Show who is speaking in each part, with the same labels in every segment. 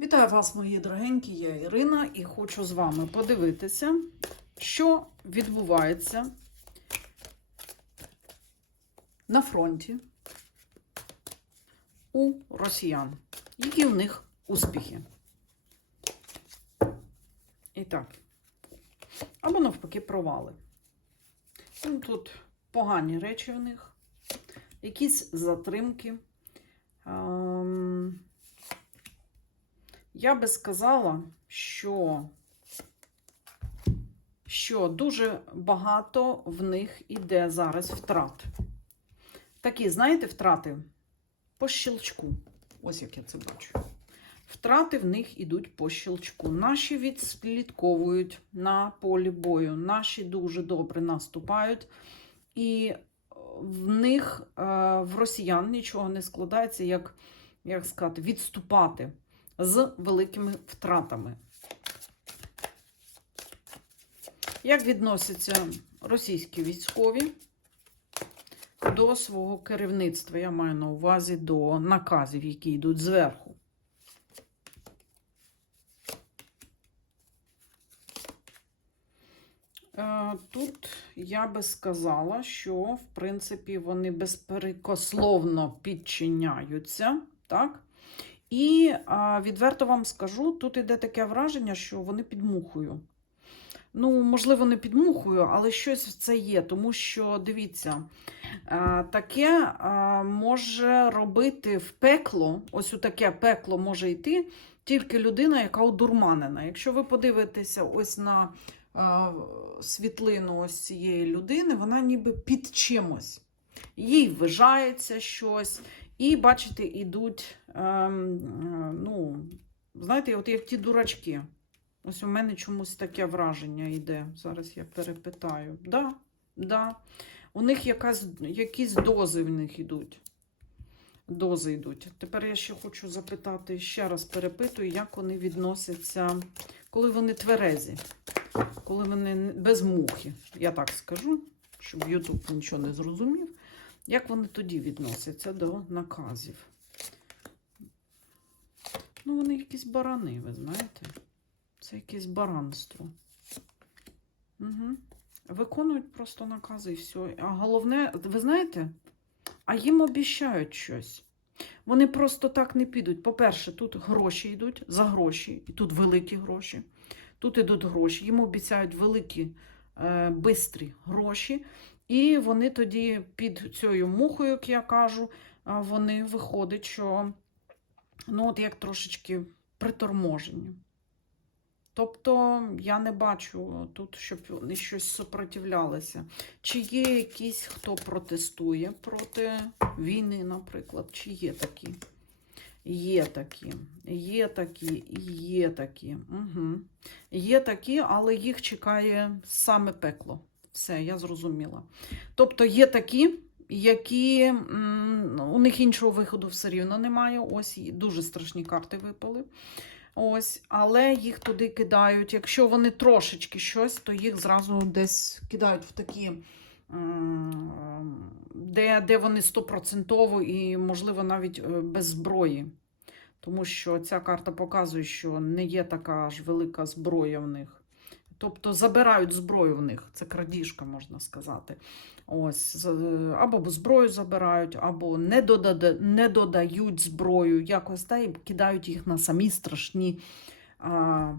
Speaker 1: Вітаю вас, мої дорогенькі, я Ірина, і хочу з вами подивитися, що відбувається на фронті у росіян, які в них успіхи. І так, або навпаки, провали. Ну, Тут погані речі в них, якісь затримки. Ем, я би сказала, що, що дуже багато в них іде зараз втрат. Такі, знаєте, втрати по щелчку. Ось як я це бачу. Втрати в них ідуть по щелчку. Наші відслідковують на полі бою, наші дуже добре наступають. І в них, е, в росіян, нічого не складається, як, як сказати, відступати з великими втратами. Як відносяться російські військові до свого керівництва? Я маю на увазі до наказів, які йдуть зверху. Е, Тут я би сказала, що, в принципі, вони безперекословно підчиняються, так? І відверто вам скажу, тут іде таке враження, що вони під мухою. Ну, можливо, не під мухою, але щось в це є. Тому що, дивіться, таке може робити в пекло, ось у таке пекло може йти тільки людина, яка одурманена. Якщо ви подивитеся ось на світлину ось цієї людини, вона ніби під чимось. Їй вважається щось. І, бачите, ідуть, ем, е, ну, знаєте, от як ті дурачки. Ось у мене чомусь таке враження йде. Зараз я перепитаю. Да, да. У них якась, якісь дози в них йдуть. Дози йдуть. Тепер я ще хочу запитати, ще раз перепитую, як вони відносяться, коли вони тверезі, коли вони без мухи. Я так скажу, щоб Ютуб нічого не зрозумів. Як вони тоді відносяться до наказів? Ну, вони якісь барани, ви знаєте? Це якесь баранство. Угу. Виконують просто накази і все. А головне, ви знаєте, а їм обіщають щось. Вони просто так не підуть. По-перше, тут гроші йдуть за гроші, і тут великі гроші. Тут йдуть гроші. Їм обіцяють великі, е, бистрі гроші. І вони тоді під цією мухою, як я кажу, вони виходить, що ну, от як трошечки приторможені. Тобто я не бачу тут, щоб вони щось супротивлялися. Чи є якісь, хто протестує проти війни, наприклад, чи є такі? Є такі, є такі, є такі. Угу. Є такі, але їх чекає саме пекло. Все, я зрозуміла. Тобто є такі, які у них іншого виходу все рівно немає. Ось дуже страшні карти випали. Ось, але їх туди кидають. Якщо вони трошечки щось, то їх зразу десь кидають в такі, де, де вони стопроцентово і, можливо, навіть е, без зброї. Тому що ця карта показує, що не є така ж велика зброя в них. Тобто забирають зброю в них, це крадіжка, можна сказати. Ось, Або зброю забирають, або не, додада, не додають зброю, якось та, і кидають їх на самі страшні а,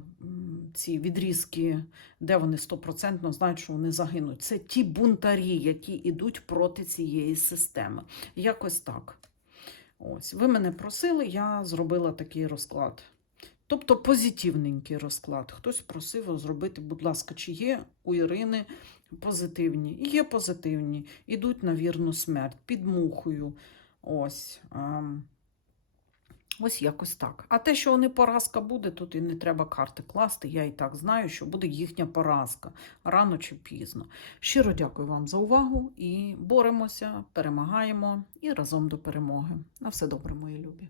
Speaker 1: ці відрізки, де вони стопроцентно знають, що вони загинуть. Це ті бунтарі, які йдуть проти цієї системи. Якось так. Ось, ви мене просили, я зробила такий розклад. Тобто позитивненький розклад. Хтось просив зробити, будь ласка, чи є у Ірини позитивні? І є позитивні. Ідуть на вірну смерть, під мухою. Ось. А, ось якось так. А те, що вони поразка буде, тут і не треба карти класти. Я і так знаю, що буде їхня поразка рано чи пізно. Щиро дякую вам за увагу і боремося, перемагаємо і разом до перемоги. На все добре, мої любі.